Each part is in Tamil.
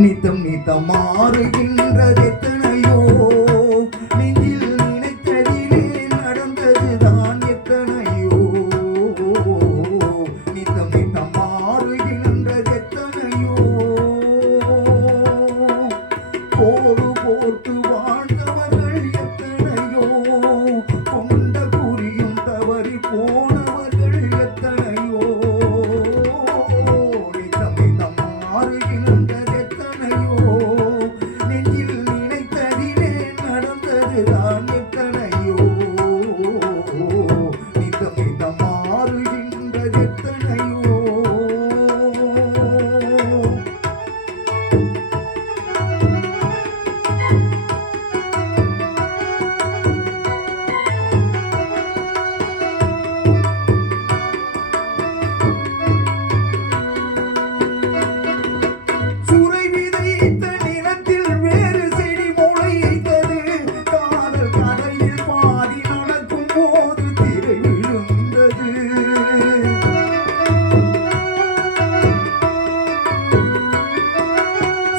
நித்தம் நித்தம் மாறுகின்றது எத்தனையோ நெஞ்சில் நினைத்ததிலே நடந்ததுதான் எத்தனையோ நித்தம் நித்தம் மாறுகின்றது எத்தனையோ போடு போட்டு வாழ்ந்தவர்கள் எத்தனையோ கொண்ட குறியும் தவறி போனவர்கள் எத்தனையோ நித்தம் நித்தம் மாறுகின்றது தான் எத்தனையோ நித்தம் நித்தம் மாறுகின்றது எத்தனையோ சுரை விதைத்த நிலத்தில் வேறு செடி முளைத்தது காதல் கடையில் பாதி நடக்கும் போது திரை விழுந்தது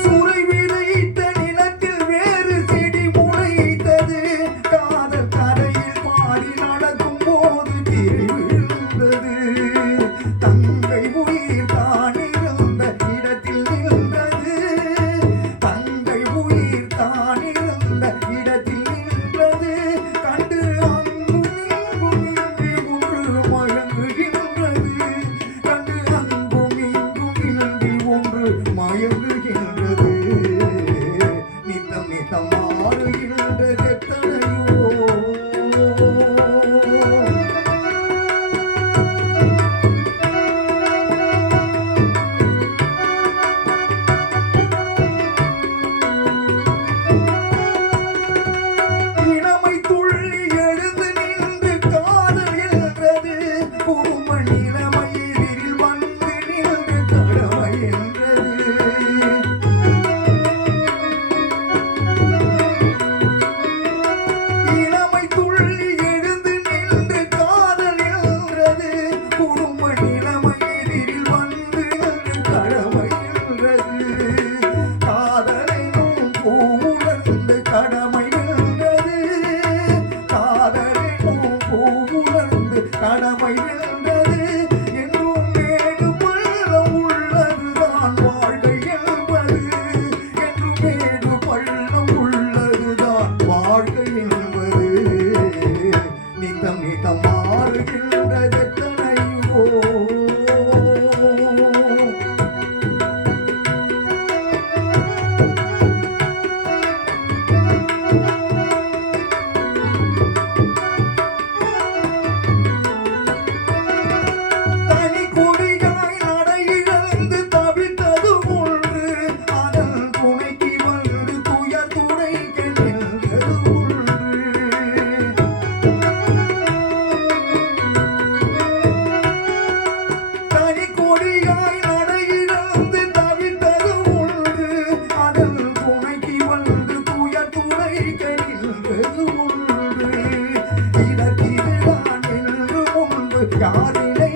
சுரை விதைத்த நிலத்தில் வேறு செடி முளைத்தது காதல் கடையில் பாதி நடக்கும் போது திரை விழுந்தது தங்கை உயிர் தான் இருந்த இடத்தில் நின்றது தங்கை உயிர் தான் இருந்த இடத்தில் நின்றது கண்டு அங்கும் இங்கும் இன்றி ஒன்று மயங்குகின்றது கண்டு அங்கும் இங்கும் இன்றி ஒன்று மயங்குகின்றது நித்தம் நித்தம் மாறுகின்றது எத்தனையோ இளமை துள்ளி எழுந்து நின்று காதல் என்றது குடும்ப நிலைமை எதிரில் வந்து நின்று கடமை என்றது இளமை துள்ளி எழுந்து நின்று காதல் என்றது குடும்ப நிலைமை எதிரில் வந்து நின்று கடமை என்றது காதலையும் பூவுணர்ந்து கடமை வென்றது காதலையும் பூவுணர்ந்து கடமை வென்றது என்றும் மேடு பள்ளம் உள்ளதுதான் வாழ்க்கை என்பது என்றும் மேடு பள்ளம் உள்ளதுதான் வாழ்க்கை என்பது நித்தம் நித்தம் மாறுகின்றது எத்தனையோ தனி கொடியாய் நடையிழந்து தவித்தது ஒன்று அதன் துணைக்கு வந்து துயர் துடைக்க நின்றது ஒன்று தனி கொடியாய் நடையிழந்து தவித்தது ஒன்று அதன் துணைக்கு வந்து துயர் துடைக்க நின்றது ஒன்று இதற்கிதுதான் என்று முன்பு யாரில்லை